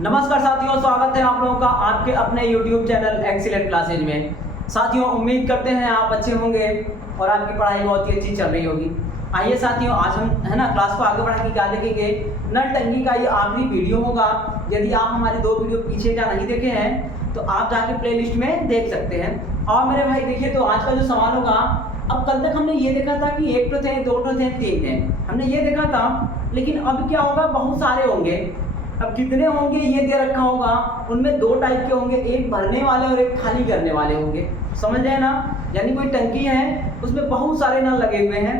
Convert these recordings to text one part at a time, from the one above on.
नमस्कार साथियों, स्वागत है आप लोगों का आपके अपने YouTube चैनल एक्सीलेंट क्लासेज में। साथियों, उम्मीद करते हैं आप अच्छे होंगे और आपकी पढ़ाई बहुत ही अच्छी चल रही होगी। आइए साथियों, आज हम क्लास को आगे बढ़ा के क्या देखेंगे। नल टंकी का ये आखिरी वीडियो होगा। यदि आप हमारे 2 वीडियो पीछे क्या नहीं देखे हैं तो आप जाके प्लेलिस्ट में देख सकते हैं। और मेरे भाई देखिए, तो आज का जो सवाल होगा, अब कल तक हमने ये देखा था कि 1 थे, 2 थे, 3 थे, हमने ये देखा था। लेकिन अब क्या होगा, बहुत सारे होंगे। अब कितने होंगे ये दे रखा होगा, उनमें 2 टाइप के होंगे, एक भरने वाले और एक खाली करने वाले होंगे। समझ रहे हैं ना। यानी कोई टंकी है, उसमें बहुत सारे नल लगे हुए हैं,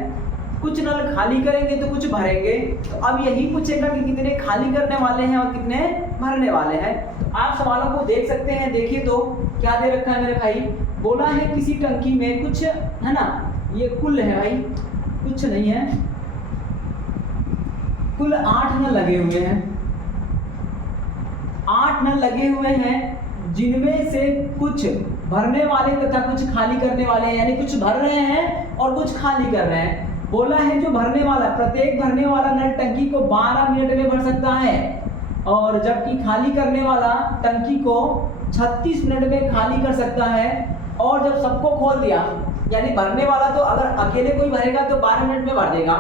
कुछ नल खाली करेंगे तो कुछ भरेंगे। तो अब यही पूछेगा कि कितने खाली करने वाले हैं और कितने भरने वाले हैं। तो आप सवालों को देख सकते हैं। देखिए तो क्या दे रखा है मेरे भाई, बोला है किसी टंकी में कुछ है ना, ये कुल है भाई, कुछ नहीं है, कुल 8 नल लगे हुए हैं। 8 नल लगे हुए हैं, जिनमें से कुछ भरने वाले तथा कुछ खाली करने वाले हैं। यानी कुछ भर रहे हैं और कुछ खाली कर रहे हैं। बोला है जो भरने वाला, प्रत्येक भरने वाला नल टंकी को 12 मिनट में भर सकता है, और जबकि खाली करने वाला टंकी को 36 मिनट में खाली कर सकता है। और जब सबको खोल दिया, यानी भरने वाला तो अगर अकेले कोई भरेगा तो 12 मिनट में भर देगा,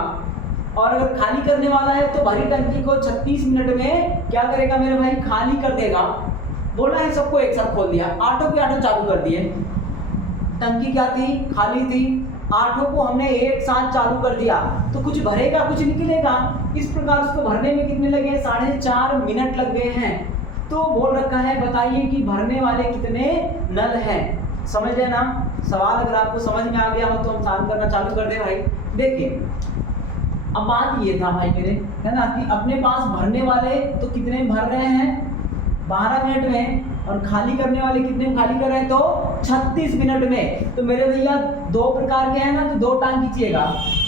और अगर खाली करने वाला है तो भरी टंकी को 36 मिनट में क्या करेगा मेरे भाई, खाली कर देगा। बोला है सबको एक साथ खोल दिया, 8 के 8 चालू कर दिए। टंकी क्या थी, खाली थी, 8 को हमने एक साथ चालू कर दिया तो कुछ भरेगा कुछ निकलेगा। इस प्रकार उसको भरने में कितने लगे, 4.5 मिनट लग गए हैं। तो बोल रखा है बताइए कि भरने वाले कितने नल हैं। समझ रहे ना। सवाल अगर आपको समझ में आ गया हो तो हम सॉल्व करना चालू कर दे भाई। देखिए, अब बात ये था भाई मेरे, है ना, कि अपने पास भरने वाले तो कितने भर रहे हैं 12 मिनट में, और खाली करने वाले कितने खाली कर रहे हैं तो 36 मिनट में। तो मेरे भैया 2 प्रकार के हैं ना, तो 2 टांग खींचिएगा।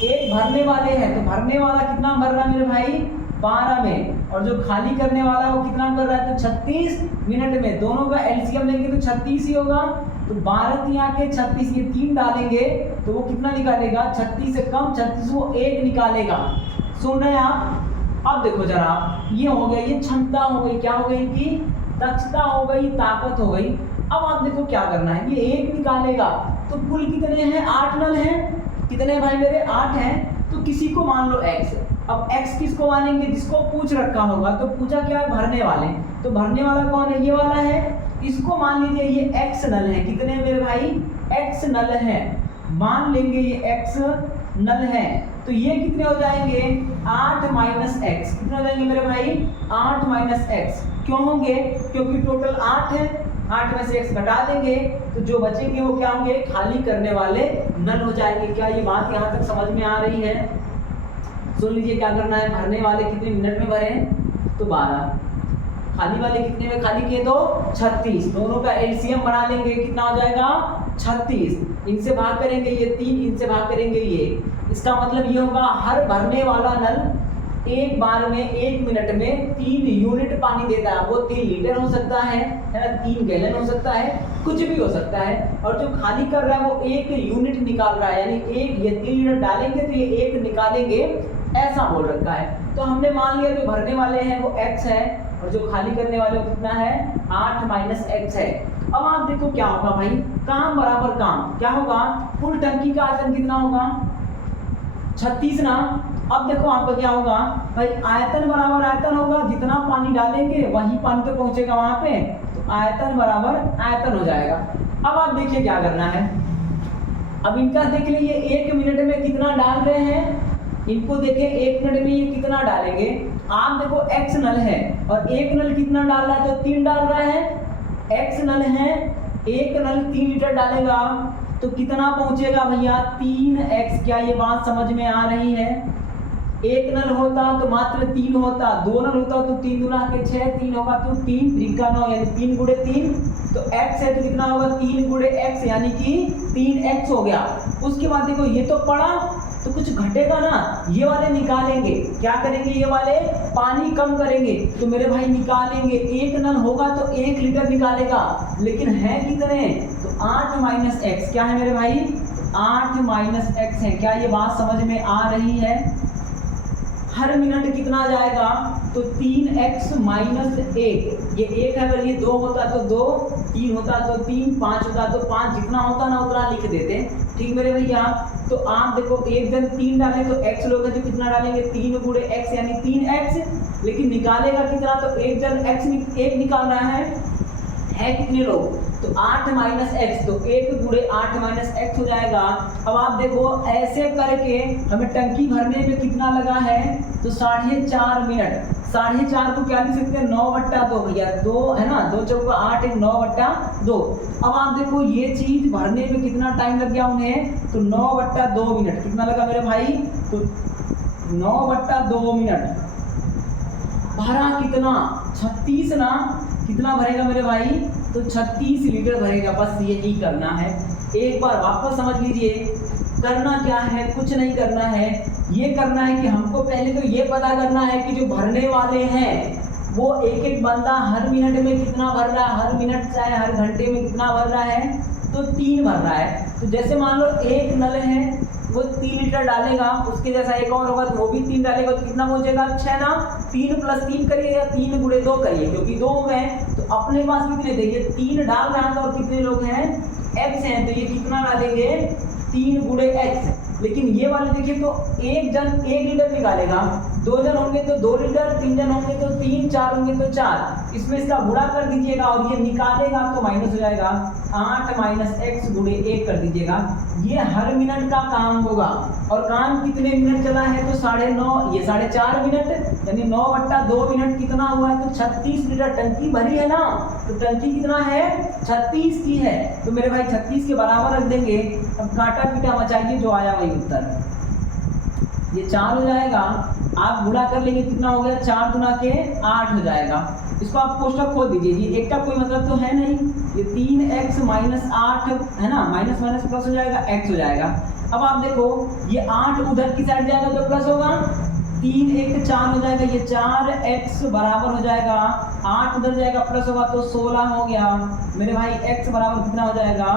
एक भरने वाले हैं तो भरने वाला कितना भर रहा है मेरे भाई, 12 में, और जो खाली करने वाला है वो कितना कर रहा है तो 36 मिनट में। दोनों का एलसीएम लेंगे तो 36 ही होगा। तो 12 यहाँ के 36, ये 3 डालेंगे तो वो कितना निकालेगा, 36 से कम 36 वो 1 निकालेगा। सुन रहे हैं आप। अब देखो जरा, ये हो गया, ये क्षमता हो गई, क्या हो गई इनकी, दक्षता हो गई, ताकत हो गई। अब आप देखो क्या करना है, ये 1 निकालेगा तो कुल कितने हैं, 8 नल हैं। कितने भाई मेरे, 8 हैं। तो किसी को मान लो x, अब x किसको मानेंगे, जिसको पूछ रखा होगा। तो पूछा क्या है, भरने वाले, तो भरने वाला कौन है, ये वाला है। इसको मान लीजिए ये x नल है। कितने मेरे भाई, x नल है, मान लेंगे ये x नल है। तो ये कितने हो जाएंगे, 8 माइनस x। कितने हो जाएंगे मेरे भाई, 8 माइनस x। क्यों होंगे, क्योंकि टोटल 8 है, 8 में से x घटा देंगे तो जो बचेंगे वो क्या होंगे, खाली करने वाले नल हो जाएंगे। क्या ये बात यहाँ तक समझ में आ रही है। सुन लीजिए क्या करना है, भरने वाले कितने मिनट में भरे तो 12, खाली वाले कितने में खाली किए तो 36। दोनों का एलसीएम बना लेंगे, कितना हो जाएगा 36। इनसे भाग करेंगे ये 3, इनसे भाग करेंगे ये। इसका मतलब ये होगा, हर भरने वाला नल एक बार में 1 मिनट में 3 यूनिट पानी देता है। वो 3 लीटर हो सकता है ना, 3 गैलन हो सकता है, कुछ भी हो सकता है। और जो खाली कर रहा है वो 1 यूनिट निकाल रहा है, यानी ये 3 लीटर डालेंगे तो ये 1 निकालेंगे, ऐसा बोल रखा है। तो हमने मान लिया जो भरने वाले हैं वो x है, और जो खाली करने वाले वो कितना है, 8 माइनस x है। अब आप देखो क्या होगा भाई, काम बराबर काम, क्या होगा, कुल टंकी का आयतन कितना होगा, 36 ना। अब देखो आपका क्या होगा भाई, आयतन बराबर आयतन होगा, जितना पानी डालेंगे वही पानी तो पहुंचेगा वहां पे, तो आयतन बराबर आयतन हो जाएगा। अब आप देखिए क्या करना है, अब इनका देख लीजिए 1 मिनट में कितना डाल रहे हैं, इनको देखें 1 मिनट में ये कितना डालेंगे। आप देखो x नल है और 1 नल कितना डाल रहा है तो 3 डाल रहा है। x नल है, 1 नल 3 लीटर डालेगा तो कितना पहुंचेगा भैया, 3x। क्या ये बात समझ में आ रही है। 1 नल होता तो मात्र 3 होता, 2 नल होता तो 3 दूना के 6, 3 होगा तो 3 3 का 9, यानी 3 गुणे 3। तो x है तो कितना होगा, 3 गुणे x, यानी कि 3x हो गया। उसके बाद देखो ये तो पड़ा तो कुछ घटेगा ना, ये वाले निकालेंगे। क्या करेंगे, ये वाले पानी कम करेंगे तो मेरे भाई निकालेंगे। 1 नल होगा तो 1 लीटर निकालेगा, लेकिन है कितने, तो 8 माइनस x। क्या है मेरे भाई, 8 माइनस x है। क्या ये बात समझ में आ रही है। हर मिनट कितना जाएगा, तो 3x माइनस 1, ये 1 है, अगर ये 2 होता तो 2, 3 होता तो 3, 5 होता तो 5, जितना होता ना उतना लिख देते। ठीक मेरे भैया, तो आप देखो एक जन 3 डालें तो x लोग तो कितना डालेंगे, 3 गुणे x यानी 3x, लेकिन निकालेगा कितना, तो एक जन एक निकाल रहा है कितने लोग, तो 8 माइनस एक्स, तो 1 गुणे 8 माइनस एक्स हो जाएगा। अब आप देखो ऐसे करके हमें टंकी भरने में कितना लगा है, तो 4.5 मिनट। 4.5 को क्या लिख सकते हैं, 9/2 भैया, 2 है ना, 2 चौका 8, 9/2। अब आप देखो ये चीज भरने में कितना टाइम लग गया उन्हें, तो 9/2 मिनट। कितना लगा मेरे भाई, तो 9/2 मिनट। भरा कितना, 36 ना, कितना भरेगा मेरे भाई, तो 36 लीटर भरेगा। बस यही करना है, एक बार वापस समझ लीजिए। करना क्या है, कुछ नहीं करना है, ये करना है कि हमको पहले तो ये पता करना है कि जो भरने वाले हैं वो एक एक बंदा हर मिनट में कितना भर रहा है, हर मिनट चाहे हर घंटे में कितना भर रहा है, तो 3 भर रहा है। तो जैसे मान लो एक नल है वो 3 लीटर डालेगा, उसके जैसा एक और होगा तो वो भी 3 डालेगा, तो कितना पहुंचेगा, 6 ना। 3 + 3 करिए या 3 गुणे 2 करिए, क्योंकि 2 में तो अपने पास कितने, देखिए 3 डाल रहा था और कितने लोग हैं, x हैं, तो ये कितना डालेंगे, 3 गुणे x। लेकिन ये वाले देखिए तो एक जन 1 लीटर निकालेगा, 2 जन होंगे तो 2 लीटर, 3 जन होंगे तो 3, 4 होंगे तो 4। इसमें इसका गुणा कर दीजिएगा और ये निकालेगा तो माइनस हो जाएगा, 8 माइनस एक्स गुणे 1 कर दीजिएगा। ये हर मिनट का काम होगा, और काम कितने मिनट चला है, तो 9.5, ये 4.5 मिनट, यानी 9/2 मिनट कितना हुआ है, तो 36 लीटर टंकी भरी है ना। तो टंकी कितना है, 36 की है, तो मेरे भाई 36 के बराबर रख देंगे। अब काटा पीटा मचाइए, जो आया वही उत्तर। ये 4 हो जाएगा, आप गुणा कर लेंगे, कितना हो गया, 4 गुना के 8 हो जाएगा। इसको आप कोष्टक खोल दीजिए, ये एक का कोई मतलब तो है नहीं, ये 3x माइनस 8 है ना, माइनस माइनस प्लस हो जाएगा, x हो जाएगा। अब आप देखो ये 8 उधर की साइड जाएगा तो प्लस होगा, 3 1 4 हो जाएगा, ये 4x बराबर हो जाएगा, 8 उधर जाएगा प्लस होगा तो 16 हो गया मेरे भाई। x बराबर कितना हो जाएगा,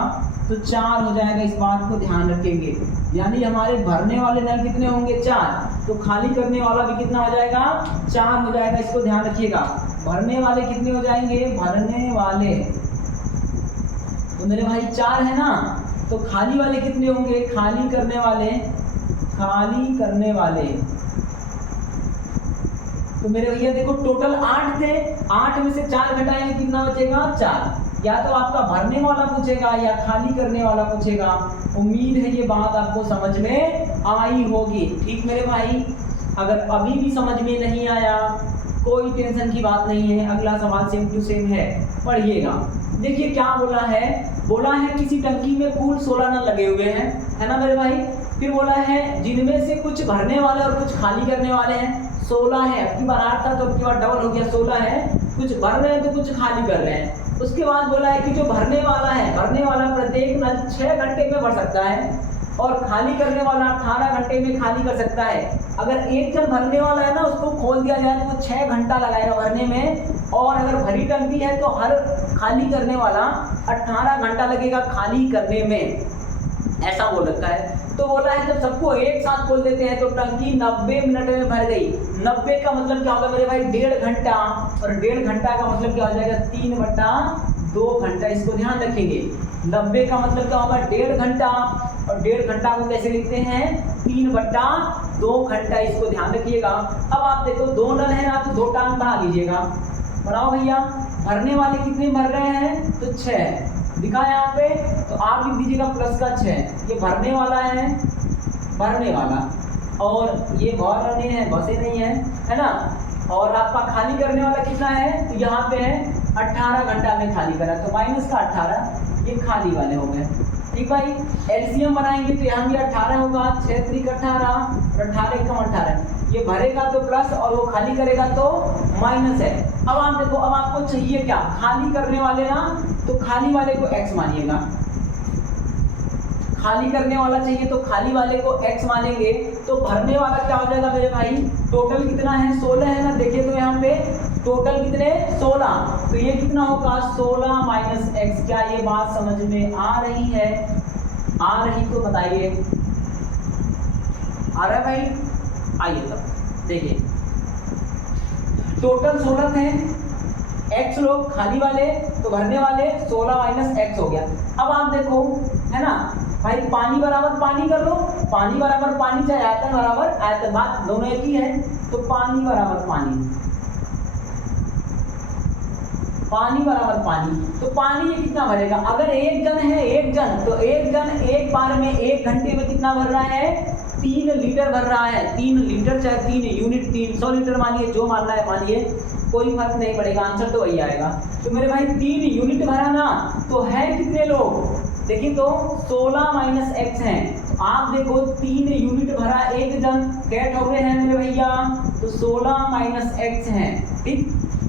तो 4 हो जाएगा। इस बात को ध्यान रखेंगे, यानी हमारे भरने वाले नल कितने होंगे, 4, तो खाली करने वाला भी कितना हो जाएगा, 4 हो जाएगा। इसको ध्यान रखिएगा, भरने वाले कितने हो जाएंगे, भरने वाले तो मेरे भाई 4 है ना, तो खाली वाले कितने होंगे, खाली करने वाले तो मेरे भैया देखो टोटल 8 थे, 8 में से 4 घटाएंगे कितना बचेगा, 4। या तो आपका भरने वाला पूछेगा या खाली करने वाला पूछेगा। उम्मीद है ये बात आपको समझ में आई होगी। ठीक मेरे भाई, अगर अभी भी समझ में नहीं आया कोई टेंशन की बात नहीं है, अगला सवाल सेम टू सेम है, पढ़िएगा। देखिए क्या बोला है किसी टंकी में कुल 16 नल लगे हुए हैं, है ना मेरे भाई। फिर बोला है जिनमें से कुछ भरने वाले और कुछ खाली करने वाले हैं। 16 है, अब की बार 8 था तो अब की बार डबल हो गया, 16 है, कुछ भर रहे हैं तो कुछ खाली कर रहे हैं। उसके बाद बोला है कि जो भरने वाला प्रत्येक नल 6 घंटे में भर सकता है और खाली करने वाला 18 घंटे में खाली कर सकता है। अगर एक जन भरने वाला है ना, उसको खोल दिया जाए तो वो 6 घंटा लगाएगा भरने में, और अगर भरी टंकी है तो हर खाली करने वाला 18 घंटा लगेगा खाली करने में, ऐसा बोल रखा है। तो बोला है जब सबको एक साथ खोल देते हैं तो टंकी 90 मिनट में भर गई। 90 का मतलब क्या होगा मेरे भाई, 1.5 घंटा, और 1.5 घंटा का मतलब क्या हो जाएगा, 3/2 घंटा। इसको ध्यान रखेंगे, 90 का मतलब क्या होगा, 1.5 घंटा, और 1.5 घंटा को कैसे लिखते हैं, 3/2 घंटा। इसको ध्यान रखिएगा। अब आप देखो 2 नल है ना, तो 2 टांग बढ़ा लीजिएगा, बढ़ाओ भैया। भरने वाले कितने भर रहे हैं, तो 6 दिखा यहाँ पे, तो आप लिख दीजिएगा प्लस का 6। ये भरने वाला है, भरने वाला, और ये भरने हैं, बसे नहीं है ना। और आपका खाली करने वाला कितना है, तो यहाँ पे है 18 घंटा में खाली करा, तो माइनस का 18, ये खाली वाले हो गए। ठीक भाई, एलसीएम बनाएंगे तो यहाँ भी 18 होगा, 6 3 18 और 18 1 18। ये भरेगा तो प्लस और वो खाली करेगा तो माइनस है। अब आप देखो, अब आपको चाहिए क्या, खाली करने वाले ना, तो खाली वाले को x मानिएगा। खाली करने वाला चाहिए तो खाली वाले को x मानेंगे, तो भरने वाला क्या हो जाएगा मेरे भाई, टोटल कितना है, 16 है ना। देखिए तो यहाँ पे टोटल कितने, 16, तो ये कितना होगा, 16 माइनस x। क्या ये बात समझ में आ रही है, आ रही तो बताइए, आ रहा है भाई, आइए तब देखिए टोटल 16 थे, x लोग खाली वाले तो भरने वाले 16 माइनस x हो गया। अब आप देखो है ना भाई, पानी बराबर पानी कर लो, पानी बराबर पानी चाहे आयतन बराबर आयतन, बात दोनों एक ही है। तो पानी बराबर पानी, पानी बराबर पानी, तो पानी ये कितना भरेगा? अगर एक जन है, एक जन, तो एक जन एक बार में 1 घंटे में कितना भर रहा है? 3 लीटर भर रहा है। 3 लीटर चाहे 3 यूनिट, 300 लीटर मानिए, जो मानना है मानिए, कोई फर्क नहीं पड़ेगा, आंसर तो वही आएगा। तो मेरे भाई 3 यूनिट भरा ना, तो है कितने लोग? देखिए तो 16 माइनस एक्स है। आप देखो 3 यूनिट भरा एक जन, कैट हो गए हैं मेरे भैया, तो 16 माइनस एक्स है। ठीक,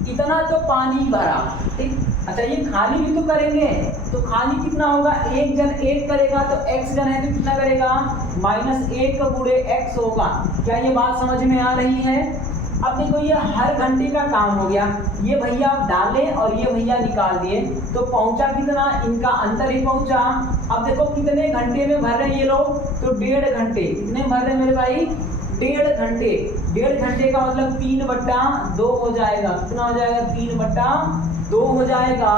इतना तो पानी भरा। ठीक, अच्छा ये खाली भी तो करेंगे, तो खाली कितना होगा? एक जन एक करेगा तो x जन है तो कितना करेगा? -1 गुणे x होगा। क्या ये बात समझ में आ रही है? अब देखो ये हर घंटे का काम हो गया, ये भैया आप डालें और ये भैया निकाल दिए, तो पहुंचा कितना? इनका अंतर ही पहुंचा। अब देखो कितने घंटे में भर रहे हैं ये लोग? तो 1.5 घंटे। कितने भर रहे हैं मेरे भाई? 1.5 घंटे। 1.5 घंटे का मतलब 3/2 हो जाएगा। कितना हो जाएगा? 3/2 हो जाएगा।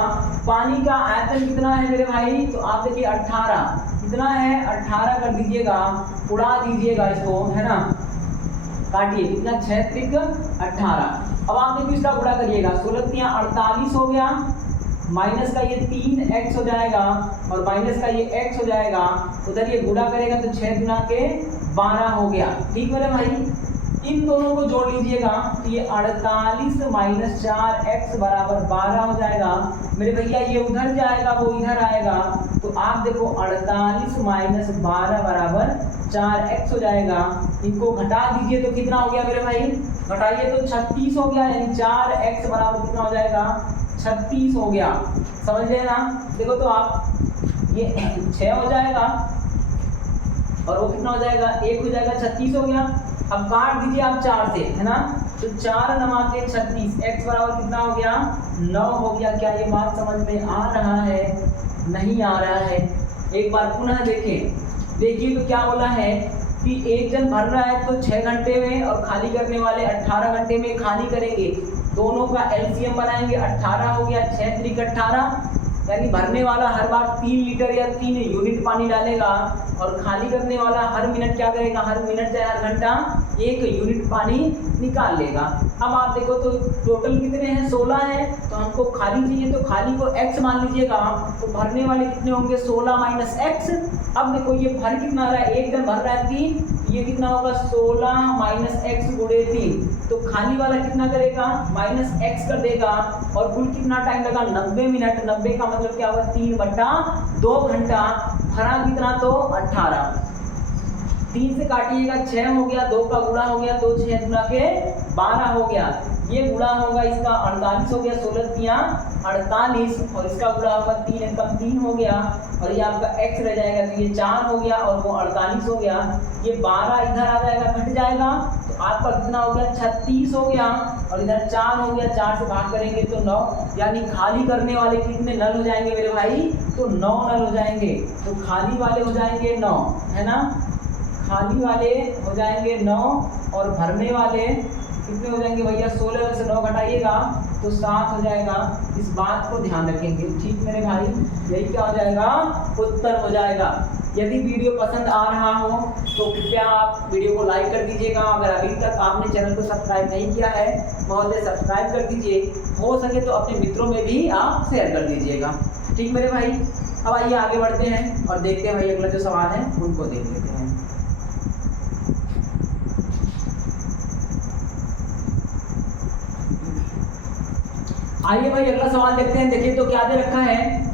पानी का आयतन कितना है मेरे भाई? तो आप देखिए 18। कितना है? 18 कर दीजिएगा, उड़ा दीजिएगा इसको, है ना, काटिए। कितना? 6 त्रिक 18। अब आप देखिए इसका गुणा करिएगा, 16 तिया 48 हो गया, माइनस का ये 3x हो जाएगा और माइनस का ये x हो जाएगा। उधर ये गुणा करेगा तो 6 गुना के 12 हो गया। ठीक मेरे भाई, इन दोनों को जोड़ लीजिएगा तो ये 48 माइनस 4x बराबर 12 हो जाएगा। मेरे भैया ये उधर जाएगा, वो इधर आएगा, तो आप देखो 48 माइनस 12 बराबर 4x हो जाएगा। इनको घटा दीजिए तो कितना हो गया मेरे भाई? घटाइए तो 36 हो गया, यानी 4x बराबर कितना हो जाएगा? 36 हो गया। समझ गए ना? देखो तो आप ये 6 हो जाएगा और वो कितना हो जाएगा? 1 हो जाएगा, 36 हो गया। अब काट दीजिए आप 4 से, है ना, तो 4 नमा के 36, x बराबर कितना हो गया? 9 हो गया। क्या ये बात समझ में आ रहा है? नहीं आ रहा है? एक बार पुनः देखें। देखिए तो क्या बोला है कि एक जन भर रहा है तो 6 घंटे में और खाली करने वाले 18 घंटे में खाली करेंगे। दोनों का एलसीएम बनाएंगे, 18 हो गया, 6 त्रिक 18, यानी भरने वाला हर बार 3 लीटर या 3 यूनिट पानी डालेगा और खाली करने वाला हर मिनट क्या करेगा? हर मिनट या हर घंटा 1 यूनिट पानी निकाल लेगा। अब आप देखो तो टोटल कितने हैं? 16 है, तो हमको खाली चाहिए, तो खाली को x मान लीजिएगा, तो भरने वाले कितने होंगे? 16 माइनस x। अब देखो ये भर कितना रहा है? एक जन भर रहा है 3, ये कितना होगा? 16 माइनस x गुणे 3, तो खाली वाला कितना करेगा? माइनस x कर देगा और कुल कितना टाइम लगा? 90 मिनट। 90 का मतलब क्या होगा? 3/2 घंटा। भरा कितना? तो 18। 3 से काटिएगा, 6 हो गया, 2 का गुणा हो गया, तो 6 गुणा के 12 हो गया। ये गुणा होगा इसका 48 हो गया, 16 तिया 48 और इसका गुणा होगा 3 एकम 3 हो गया और ये आपका x रह जाएगा, तो ये 4 हो गया और वो 48 हो गया। ये 12 इधर आ जाएगा, घट जाएगा, तो आपका कितना हो गया? 36 हो गया और इधर 4 हो गया, 4 से भाग करेंगे तो 9, यानी खाली करने वाले कितने नल हो जाएंगे मेरे भाई? तो 9 नल हो जाएंगे। तो खाली वाले हो जाएंगे 9, है ना, खाली वाले हो जाएंगे 9 और भरने वाले कितने हो जाएंगे भैया? 16 से 9 घटाइएगा तो 7 हो जाएगा। इस बात को ध्यान रखेंगे। ठीक मेरे भाई, यही क्या हो जाएगा? उत्तर हो जाएगा। यदि वीडियो पसंद आ रहा हो तो कृपया आप वीडियो को लाइक कर दीजिएगा। अगर अभी तक आपने चैनल को सब्सक्राइब नहीं किया है, महोदय सब्सक्राइब कर दीजिए। हो सके तो अपने मित्रों में भी आप शेयर कर दीजिएगा। ठीक मेरे भाई, अब आइए आगे बढ़ते हैं और देखते हैं भाई अगला जो सवाल है उनको देख लेते हैं। आइए भाई अगला सवाल देखते हैं। देखिए तो क्या दे रखा है,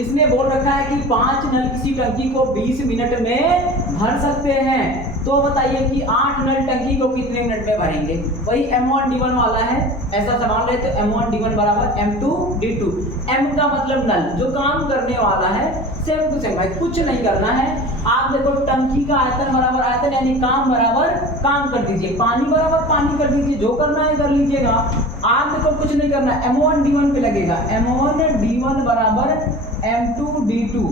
इसने बोल रखा है कि 5 नल किसी टंकी को 20 मिनट में भर सकते हैं। तो बताइए कि 8 नल टंकी को कितने मिनट में भरेंगे? वही M1 D1 वाला है। ऐसा सवाल है तो M1 D1 बराबर M2 D2। M का मतलब नल, जो काम करने वाला है, सेम टू सेम भाई, कुछ नहीं करना है। आप देखो टंकी का आयतन बराबर आयतन, यानी काम बराबर काम कर दीजिए, पानी बराबर पानी कर दीजिए, जो करना है कर लीजिएगा। आप देखो कुछ नहीं करना, M1 D1 पे लगेगा। M1 D1 बराबर M2 D2।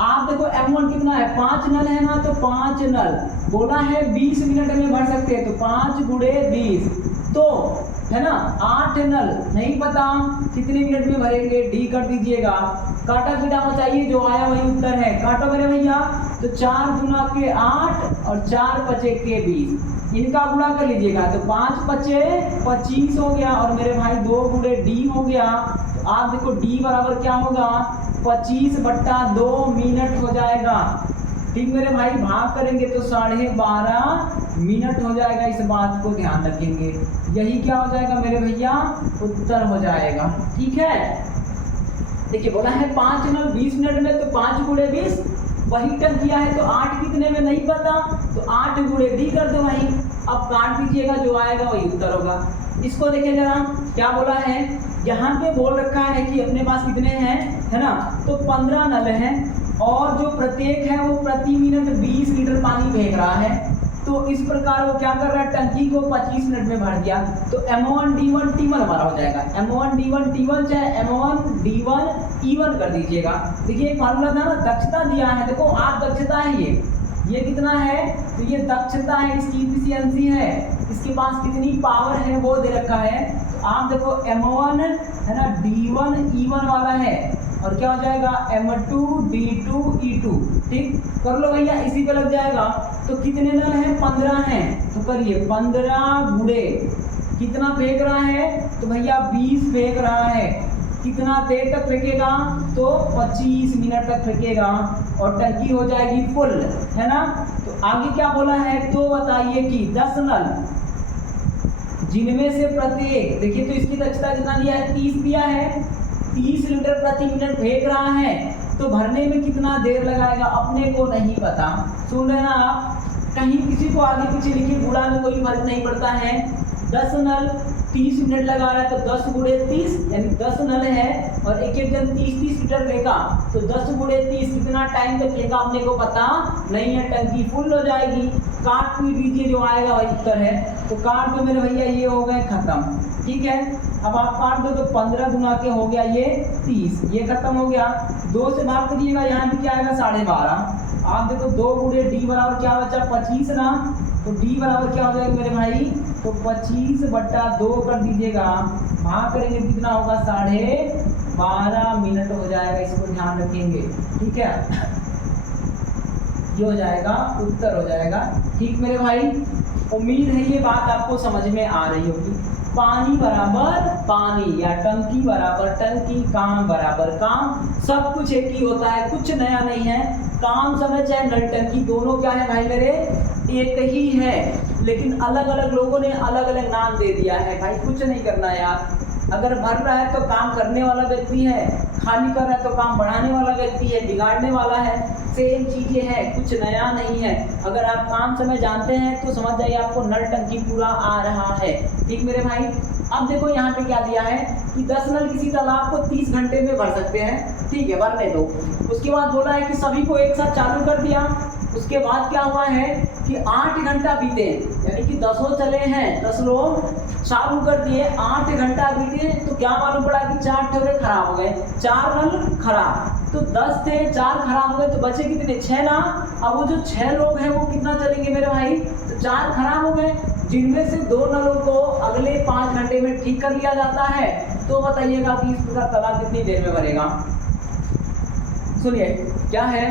आप देखो M1 कितना है, 5 नल है ना, तो 5 नल बोला है 20 मिनट में भर सकते हैं, तो 5 गुणे 20 तो है ना 8 नल, नहीं पता कितने मिनट में भरेंगे, डी कर दीजिएगा। काटा पीटा चाहिए, जो आया वही उत्तर है। काटो मेरे भैया, तो 4 गुना के 8 और 4 पचे के 20, इनका गुणा कर लीजिएगा, तो 5 पचे 25 हो गया, और मेरे भाई 2 गुणे डी हो गया। तो आप देखो डी बराबर क्या होगा, 25/2 मिनट हो जाएगा। ठीक मेरे भाई, भाग करेंगे तो 12.5 मिनट हो जाएगा, इस बात को ध्यान रखेंगे। यही क्या हो जाएगा मेरे भैया, उत्तर हो जाएगा। ठीक है, देखिए बोला है 5 नल 20 मिनट में, तो 5 गुणे 20 वही टन किया है, तो 8 कितने में नहीं पता, तो 8 गुणे डी कर दो भाई। अब काट दीजिएगा, जो आएगा वही उत्तर होगा। इसको देखिए जरा, क्या बोला है, यहाँ पे बोल रखा है कि अपने पास कितने हैं, है ना, तो 15 नल हैं, और जो प्रत्येक है वो प्रति मिनट 20 लीटर पानी फेंक रहा है। तो इस प्रकार वो क्या कर रहा है, टंकी को 25 मिनट में भर दिया, तो M1 D1 T1 हमारा हो जाएगा। M1 D1 T1 चाहे M1 D1 E1 कर दीजिएगा। देखिए एक फार्मूला था ना, दक्षता दिया है, देखो आप दक्षता है, ये कितना है, तो ये दक्षता है, इसकी इफिशियंसी है, इसके पास कितनी पावर है वो दे रखा है। तो आप देखो M1 है ना D1 E1 वाला है, और क्या हो जाएगा M2 D2 E2। ठीक कर लो भैया, इसी पे लग जाएगा। तो कितने नल हैं, 15 हैं, तो करिए 15 गुणे कितना फेंक रहा है, तो भैया 20 फेंक रहा है। कितना देर तक फेंकेगा, तो 25 मिनट तक फेंकेगा, और टंकी हो जाएगी फुल, है ना। तो आगे क्या बोला है, तो बताइए कि 10 नल जिनमें से प्रत्येक, देखिए तो इसकी दक्षता कितना दिया है, 30 दिया है, 30 लीटर प्रति मिनट फेंक रहा है, तो भरने में कितना देर लगाएगा अपने को नहीं पता। सुन रहे ना आप, कहीं किसी को आगे पीछे लिखिए, गुणा में कोई फर्क नहीं पड़ता है। 10 नल 30 मिनट लगा रहा है, तो 10 गुणे 30 यानी 10 नल है, और एक एक जन 30-30 लीटर फेंका, तो 10 गुणे 30 कितना टाइम तक फेंका अपने को पता नहीं है, टंकी फुल हो जाएगी। काट पीट दीजिए, जो आएगा वही उत्तर है। तो काट दो मेरे भैया, ये हो गए खत्म। ठीक है, अब आप काट दो, तो 15 गुना के हो गया ये 30, ये खत्म हो गया। 2 से भाग करिएगा, यहाँ भी क्या आएगा 12.5। आप देखो 2 गुणे डी बराबर क्या बचा, 25 ना, तो डी बराबर क्या हो जाएगा मेरे भाई, तो 25/2 कर दीजिएगा, भाग करेंगे कितना होगा, 12.5 मिनट हो जाएगा, इसको ध्यान रखेंगे। ठीक है, ये हो जाएगा, उत्तर हो जाएगा। ठीक मेरे भाई, उम्मीद है ये बात आपको समझ में आ रही होगी। पानी बराबर पानी, या टंकी बराबर टंकी, काम बराबर काम, सब कुछ एक ही होता है, कुछ नया नहीं है। काम समय चाहे नल टंकी दोनों क्या है भाई मेरे, एक ही है, लेकिन अलग अलग लोगों ने अलग अलग नाम दे दिया है। भाई कुछ नहीं करना यार, अगर भर रहा है तो काम करने वाला व्यक्ति है, खाली कर रहा है तो काम बढ़ाने वाला व्यक्ति है, बिगाड़ने वाला है। सेम चीजें हैं, कुछ नया नहीं है। अगर आप काम समय जानते हैं तो समझ जाइए आपको नल टंकी पूरा आ रहा है। ठीक मेरे भाई, अब देखो यहाँ पे क्या दिया है कि 10 नल किसी तालाब को 30 घंटे में भर सकते हैं। ठीक है, भरने दो। उसके बाद बोला है कि सभी को एक साथ चालू कर दिया। उसके बाद क्या हुआ है कि 8 घंटा बीते, यानी कि 10 चले हैं, 10 लोग चालू कर दिए, 8 घंटा बीते, तो क्या मालूम पड़ा कि 4 ठोरे खराब हो गए, 4 नल खराब, तो 10 थे, 4 खराब हो गए, तो बचे कितने, 6 ना। अब वो जो 6 लोग हैं वो कितना चलेंगे मेरे भाई, तो 4 खराब हो गए, जिनमें से 2 नलों को अगले 5 घंटे में ठीक कर लिया जाता है। तो बताइएगा कि इस प्रकार तालाब कितनी देर में भरेगा। सुनिए क्या है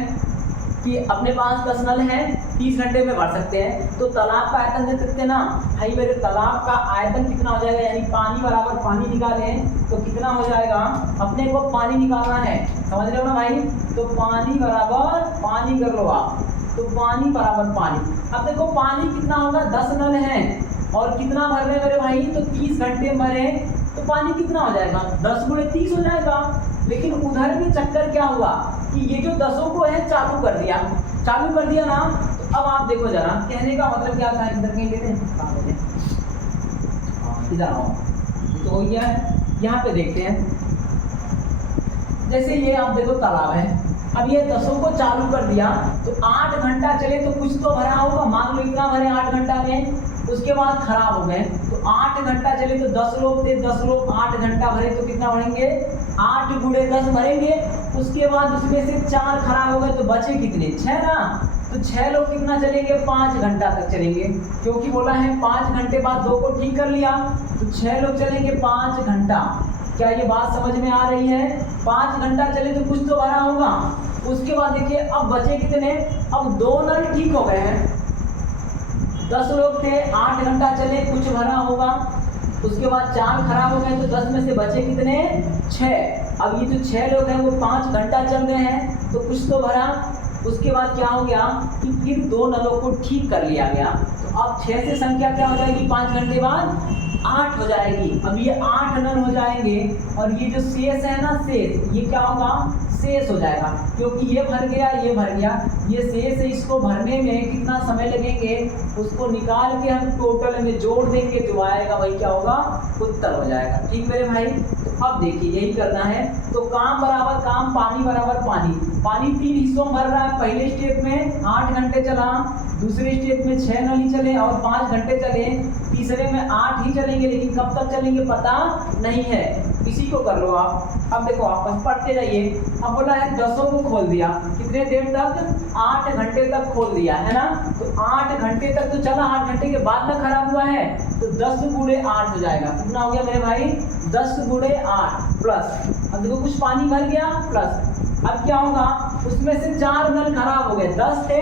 कि अपने पास 10 नल हैं, 30 घंटे में भर सकते हैं, तो तालाब का आयतन दे सकते हैं ना भाई मेरे, तालाब का आयतन कितना हो जाएगा, यानी पानी बराबर पानी निकालें तो कितना हो जाएगा, अपने को पानी निकालना है, समझ रहे हो ना भाई। तो पानी बराबर पानी कर लो आप, तो पानी बराबर पानी। अब देखो पानी कितना होगा, 10 नल हैं और कितना भर रहे हैं मेरे भाई, तो 30 घंटे भरे, तो पानी कितना हो जाएगा, 10 गुणे 30 हो जाएगा। लेकिन उधर भी चक्कर क्या हुआ कि ये जो 10 को है चालू कर दिया ना। तो अब आप देखो जरा, कहने का मतलब क्या था, इधर कहीं लेते हैं, इधर आओ, तो हो गया है। यहाँ पे देखते हैं, जैसे ये आप देखो तालाब है, अब ये 10 को चालू कर दिया, तो 8 घंटा चले तो कुछ तो भरा होगा, मान लो इतना भरे 8 घंटा में, उसके बाद खराब हो गए। तो 8 घंटा चले तो 10 लोग थे, 10 लोग 8 घंटा भरे तो कितना भरेंगे, 8 गुणे 10 भरेंगे। उसके बाद उसमें से 4 खराब हो गए तो बचे कितने, 6 ना। तो 6 लोग कितना चलेंगे, 5 घंटा तक चलेंगे, क्योंकि बोला है 5 घंटे बाद 2 को ठीक कर लिया। तो 6 लोग चलेंगे 5 घंटा। क्या ये बात समझ में आ रही है? 5 घंटा चले तो कुछ तो भरा होगा। उसके बाद देखिए अब बचे कितने, अब 2 नल ठीक हो गए हैं। 10 लोग थे, 8 घंटा चले, कुछ भरा होगा। उसके बाद 4 खराब हो गए तो 10 में से बचे कितने, 6। अब ये जो 6 लोग हैं वो 5 घंटा चल गए हैं तो कुछ तो भरा। उसके बाद क्या हो गया कि फिर 2 नलों को ठीक कर लिया गया। तो अब 6 से संख्या क्या हो जाएगी, 5 घंटे बाद 8 हो जाएगी। अब ये 8 नल हो जाएंगे और ये जो शेष है ना, शेष, ये क्या होगा, शेष हो जाएगा, क्योंकि ये भर गया, ये भर गया, ये शेष है। इसको भरने में कितना समय लगेंगे, उसको निकाल के हम टोटल में जोड़ देंगे, जो आएगा वही क्या होगा, उत्तर हो जाएगा। ठीक मेरे भाई? तो अब देखिए यही करना है। तो काम बराबर काम, पानी बराबर पानी। पानी 3 हिस्सों में भर रहा है। पहले स्टेप में 8 घंटे चला, दूसरे स्टेप में 6 नल ही चले और 5 घंटे चले, तीसरे में 8 ही चलेंगे, लेकिन कब तक चलेंगे पता नहीं है। इसी को कर लो आप। अब देखो आपस पढ़ते जाइए। अब बोला है 10 को खोल दिया, कितने देर तक, 8 घंटे तक खोल दिया है ना। तो 8 घंटे तक तो चला, 8 घंटे के बाद ना खराब हुआ है, तो 10 गुणे 8 हो जाएगा। कितना हो गया मेरे भाई, 10 गुणे 8 प्लस, अब देखो कुछ पानी भर गया प्लस। अब क्या होगा, उसमें से 4 नल खराब हो गए, 10 थे,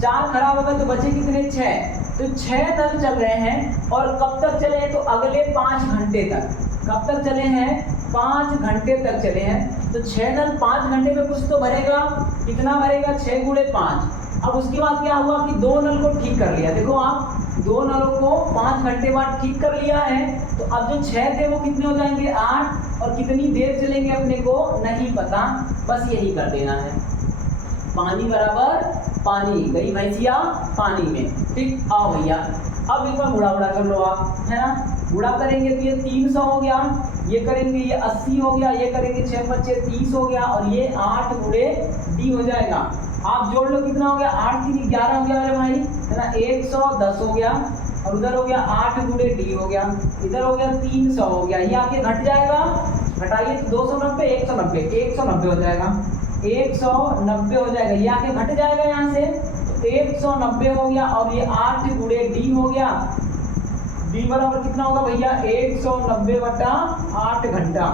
4 खराब हो गए तो बचे कितने, 6। तो 6 नल चल रहे हैं और कब तक चले हैं, तो अगले 5 घंटे तक। कब तक चले हैं, 5 घंटे तक चले हैं। तो 6 नल 5 घंटे में कुछ तो भरेगा, कितना भरेगा, 6 गुणे 5। अब उसके बाद क्या हुआ कि 2 नल को ठीक कर लिया। देखो आप 2 नलों को 5 घंटे बाद ठीक कर लिया है। तो अब जो 6 थे वो कितने हो जाएंगे, 8, और कितनी देर चलेंगे अपने को नहीं पता, बस यही कर देना है। पानी बराबर पानी, गई भैंसिया पानी में। ठीक, आओ भैया अब एक बार गुणा कर लो आप, है ना। गुणा करेंगे तो ये 300 हो गया, ये करेंगे ये 80 हो गया, ये करेंगे 6 बच्चे 30 हो गया, और ये 8 गुणे डी हो जाएगा। आप जोड़ लो कितना हो गया, 8 3 11 हो गया मेरे भाई, है ना। 110 हो गया, और उधर हो गया 8 गुणे डी हो गया, इधर हो गया 300 हो गया। ये आके घट जाएगा, घटाइए 290 190 190 हो जाएगा, 190 हो जाएगा। ये आके घट जाएगा यहाँ से, तो 190 हो गया, और ये 8 गुणे डी हो गया। डी बराबर कितना होगा भैया, 190/8 घंटा।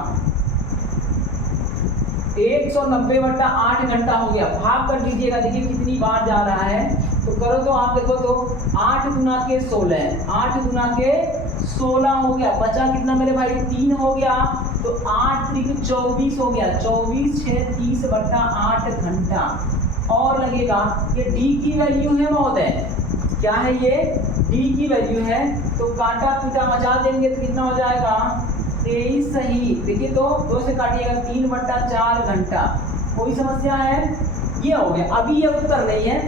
190/8 घंटा हो गया। भाग कर दीजिएगा, देखिए कितनी बार जा रहा है। तो करो तो आप देखो तो 8 गुना के 16, 8 गुना के 16 हो गया। बचा कितना मेरे भाई, 3 हो गया। तो 8 3 24 हो गया, 24 6 30/8 घंटा और लगेगा। ये डी की वैल्यू है महोदय, क्या है ये, डी की वैल्यू है। तो काटा पीटा मचा देंगे तो कितना हो जाएगा, 23 सही। देखिए तो 2 से काटिएगा, 3/4 घंटा। कोई समस्या है, ये हो गया। अभी ये उत्तर नहीं है,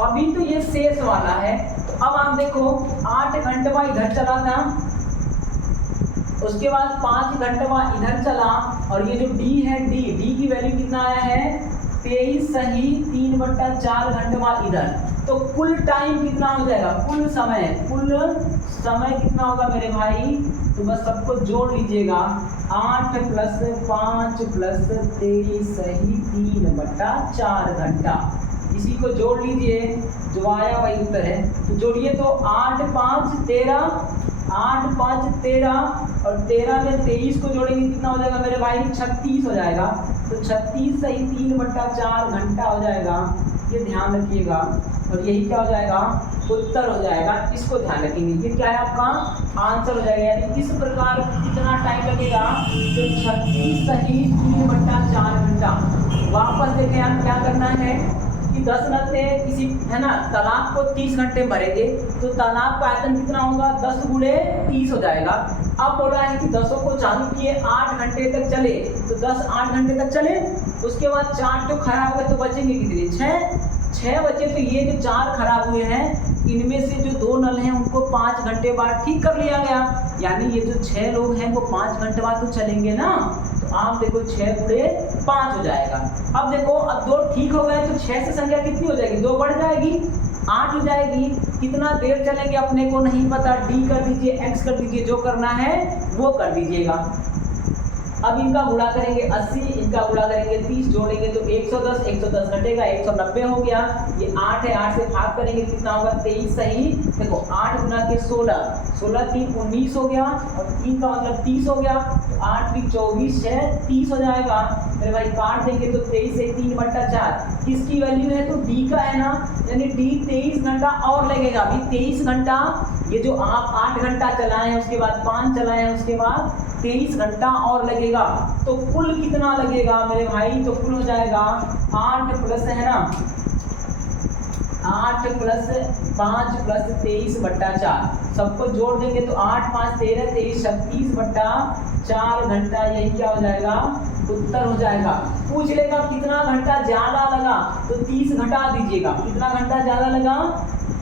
अभी तो ये शेष वाला है। तो अब आप देखो 8 घंटा इधर चला था, उसके बाद 5 घंटा इधर चला, और ये जो डी है, डी की वैल्यू कितना आया है, 23 सही, 3/4 घंटा इधर। तो कुल टाइम कितना हो जाएगा, कुल समय कितना होगा मेरे भाई, तो बस सबको जोड़ लीजिएगा। 8 + 5 + 23 सही 3/4 घंटा। इसी को जोड़ लीजिए, जो आया वही उत्तर है। तो जोड़िए तो 8 5 13, 8 5 13, और 13 में 23 को जोड़ेंगे कितना हो जाएगा मेरे भाई, 36 हो जाएगा। तो 36 सही 3/4 घंटा हो जाएगा। ये ध्यान रखिएगा, और यही क्या हो जाएगा, उत्तर हो जाएगा। इसको ध्यान रखेंगे, ये क्या है आपका आंसर हो जाएगा। यानी इस प्रकार कितना टाइम लगेगा, तो 36 सही 3/4 घंटा। वापस देखें आप क्या करना है कि 10 नल थे किसी, है ना, तालाब को 30 घंटे में भरेंगे, तो तालाब का आयतन कितना होगा, 10 गुणे 30 हो जाएगा। अब बोला है कि 10 को चालू किए, 8 घंटे तक चले, तो 10 8 घंटे तक चले। उसके बाद 4 तो खराब हुए, तो बचेंगे कितने, 6 बचे। तो ये जो 4 खराब हुए हैं, इनमें से जो 2 नल हैं उनको 5 घंटे बाद ठीक कर लिया गया। यानी ये जो 6 लोग हैं वो 5 घंटे बाद तो चलेंगे ना। तो आप देखो 6 गुणे 5 हो जाएगा। अब देखो अब 2 ठीक हो गए, तो 6 से संख्या कितनी हो जाएगी, 2 बढ़ जाएगी। 8 हो जाएगी। कितना देर चलेंगे अपने को नहीं पता, डी कर दीजिए, एक्स कर दीजिए, जो करना है वो कर दीजिएगा। अब इनका गुणा करेंगे 80, इनका गुणा करेंगे 30, जोड़ेंगे तो 110, 110 घटेगा 190 हो गया। ये 8 है, 8 से भाग करेंगे कितना होगा 23 सही। देखो 8 गुना के 16, 16 3 19 हो गया और 3 का मतलब 30 हो गया। तो 8 3 24 है, 30 हो जाएगा। मेरे भाई काट देंगे तो 23 से 3/4 किसकी वैल्यू है तो डी का है ना, यानी डी 23 घंटा और लगेगा। अभी 23 घंटा, ये जो आप 8 घंटा चलाए हैं उसके बाद 5 चलाए हैं उसके बाद 23 घंटा और लगेगा। तो कुल कितना लगेगा मेरे भाई, तो कुल हो जाएगा 8 प्लस है ना 8 प्लस 5 प्लस 23/4, सबको जोड़ देंगे तो 8 5 13 23 36/4 घंटा, यही क्या हो जाएगा उत्तर हो जाएगा। पूछ लेगा कितना घंटा ज्यादा लगा तो 30 घटा दीजिएगा। कितना घंटा ज्यादा लगा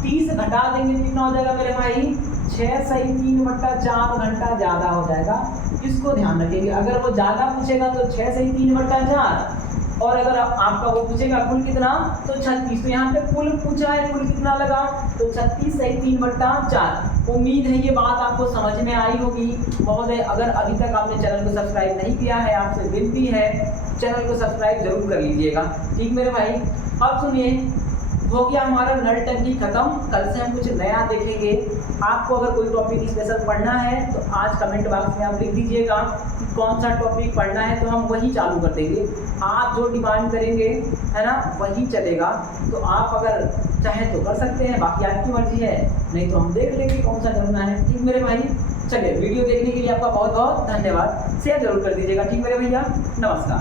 30 घटा देंगे कितना हो जाएगा मेरे भाई 6 सही 3/4 घंटा ज्यादा हो जाएगा। इसको ध्यान रखिएगा, अगर वो ज्यादा पूछेगा तो 6 सही 3/4 और अगर आपका वो पूछेगा कुल कितना तो 36। तो यहाँ पे कुल पूछा है, कुल कितना लगा तो 36 सही 3/4। उम्मीद है ये बात आपको समझ में आई होगी। महोदय अगर अभी तक आपने चैनल को सब्सक्राइब नहीं किया है, आपसे विनती है चैनल को सब्सक्राइब जरूर कर लीजिएगा, ठीक मेरे भाई। अब सुनिए, हो गया हमारा नल टंकी खत्म। कल से हम कुछ नया देखेंगे। आपको अगर कोई टॉपिक स्पेशल पढ़ना है तो आज कमेंट बॉक्स में आप लिख दीजिएगा कि कौन सा टॉपिक पढ़ना है, तो हम वही चालू कर देंगे। आप जो डिमांड करेंगे है ना वही चलेगा। तो आप अगर चाहें तो कर सकते हैं, बाकी आपकी मर्जी है, नहीं तो हम देख लेंगे कौन सा करना है, ठीक मेरे भाई। चलिए, वीडियो देखने के लिए आपका बहुत बहुत धन्यवाद। शेयर जरूर कर दीजिएगा, ठीक मेरे भैया। नमस्कार।